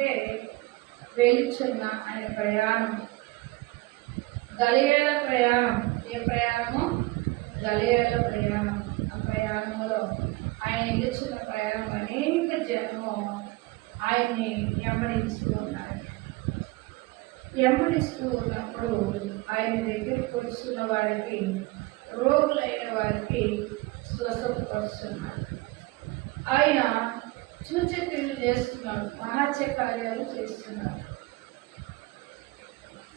అంటే వెలుచున్న అనే ప్రయాణం, గలిలయ ప్రయాణం. ఏ ప్రయాణము? గలిలయ ప్రయాణం. ఆ ప్రయాణంలో ఆయన వెలుచున్న ప్రయాణం అనేక జనము ఆయన్ని వెంబడిస్తూ ఉన్నారు. వెంబడిస్తూ ఉన్నప్పుడు ఆయన దగ్గరికి వస్తున్న వారికి, రోగులైన వారికి స్వస్థపరుస్తున్నారు. ఆయన సూచక్రియలు చేస్తున్నాడు, మహాత్య కార్యాలు చేస్తున్నాడు.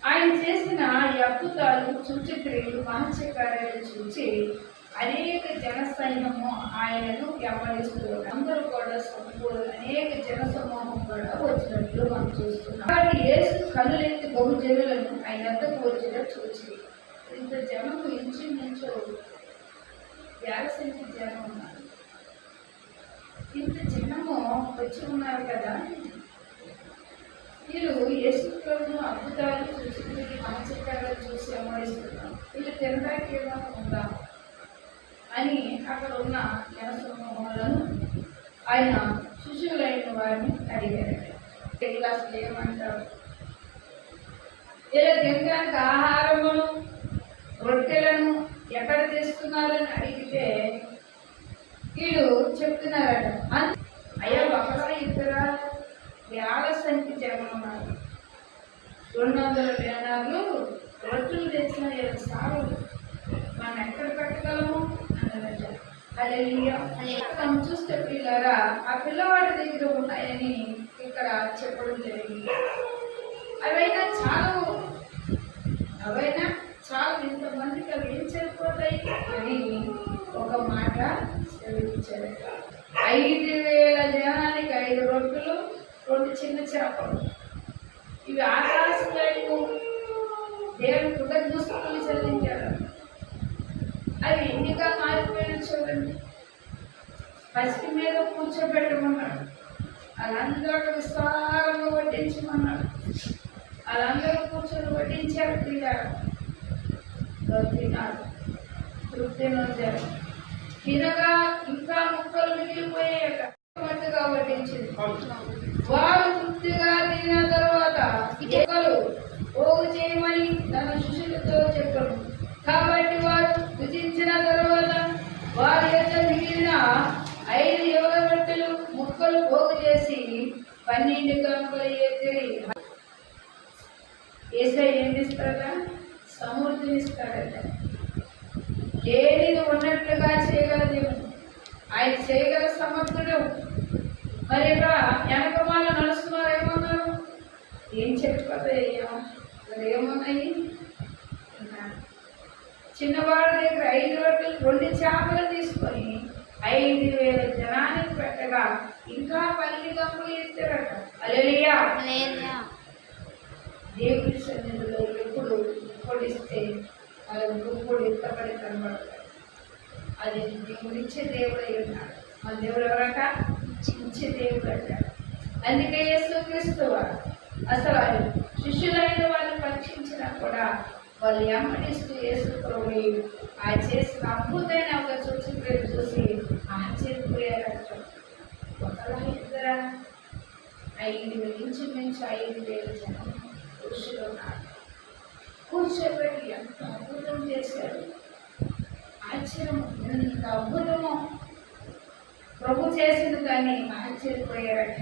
ఆయన చేసిన అద్భుతాలు, సూచక్రియలు, మహాత్య కార్యాలు చూసి అనేక జనసైన్యము ఆయనను వెంబడిస్తున్నారు. అందరూ కూడా అనేక జన సమూహం కూడా వచ్చినట్లు మనం చూస్తున్నాం. యేసు కన్నులెత్తి బహుజనులను ఆయన వద్దకు వచ్చిన చూసి, ఇంత జనము ఇంచుమించు 50 జనం ఉన్నారు. ఇంత జనము వచ్చి ఉన్నారు కదా, వీళ్ళు యేసు ప్రభువును అద్భుతాలు చూసి, మహత్కారాలు చూసి వెంబడిస్తున్నారు. వీళ్ళు తినడానికి ఏమైనా ఉందా అని అక్కడ ఉన్న జనసమూహాలను ఆయన శిష్యులైన వారిని అడిగారు. ఇలా అసలు ఏమంటారు? ఇలా తినడానికి ఆహారమును, రొట్టెలను ఎక్కడ తెస్తున్నారని అడిగితే వీళ్ళు చెప్తున్నారట, అయ్యా ఒకరా ఇద్దరా, 50 సంఖ్య జనం ఉన్నారు, 200 దేనాలు రొట్టెలు తెచ్చిన 7 సార్లు మనం ఎక్కడ పెట్టగలము అన్నదట. హల్లెలూయా. మనం చూస్తే పిల్లరా, ఆ పిల్లవాడి దగ్గర ఉన్నాయని ఇక్కడ చెప్పడం జరిగింది. అవైనా చాలు ఇంతమందికి అవి ఏం సరిపోతాయి అని ఒక మాట సెలవిచ్చారు. 5,000 జనానికి 5 రొట్టెలు, 2 చిన్న చేపలు. ఇవి ఆకాశంలో దేవుని కృతజ్ఞతలు చెల్లించారు. అవి ఎన్నిగా మారిపోయిన చూడండి. పసికి మీద కూర్చోబెట్టమన్నాడు, వాళ్ళందరూ విస్తారంగా వడ్డించమన్నాడు. వాళ్ళందరూ కూర్చొని వడ్డించారు. తిన్నారు, తృప్తి నొందారు. తినగా ఇంకా ముక్కలు మిగిలిపోయాక మట్టుగా వడ్డించింది. వారు తృప్తిగా తిన్న తర్వాత ముక్కలు పోగు చేయమని తన శిష్యులతో చెప్పారు. కాబట్టి వారు భుజించిన తర్వాత వారి యొక్క మిగిలిన 5 యువ రొట్టెలు ముక్కలు పోగు చేసి 12 కంకులు ఎత్తిరి. యేసయ్య ఏం ఇస్తాడా? సమృద్ధినిస్తాడట. లేనిది ఉన్నట్లుగా చేయగల దేవుడు, ఆయన చేయగల సమర్థుడు. మరి వెనకమాల నడుస్తున్నారు, ఏమన్నారు? ఏం చెప్పదయ్యా, మరి ఏమున్నాయి? చిన్నవాడి దగ్గర 5 రొట్టెలు, 2 చేపలు తీసుకొని 5,000 జనానికి పెట్టగా ఇంకా 12 కంకులు ఎత్తారట. హల్లెలూయా. దేవుడి సన్నిధిలో ఎప్పుడు పొడిస్తే వాళ్ళకి గుప్పుడు ఎత్తబడి కనబడతాడు. అది దేవుడిచ్చే దేవుడు అయి ఉన్నాడు. మన దేవుడు ఎవరట? ఇచ్చే దేవుడు అంటాడు. అందుకే యేసుక్రీస్తు అసలు వాళ్ళు శిష్యులైన వాళ్ళు పరీక్షించినా కూడా వాళ్ళు వెంబడిస్తూ యేసు ప్రభువు ఆయన చేసిన అద్భుతమైన ఒక సూచనలు చూసి ఆశ్చర్యపోయారట. ఒకలా ఇద్దరా? 5,000 ఇంచుమించు 5,000 జనం పురుషులు ఉన్నారు. కూర్చోబెట్టి ఎంత అద్భుతం చేశారు. ఆశ్చర్యం, ఎంత అద్భుతమో ప్రభు చేసిన దాన్ని ఆశ్చర్యపోయారట.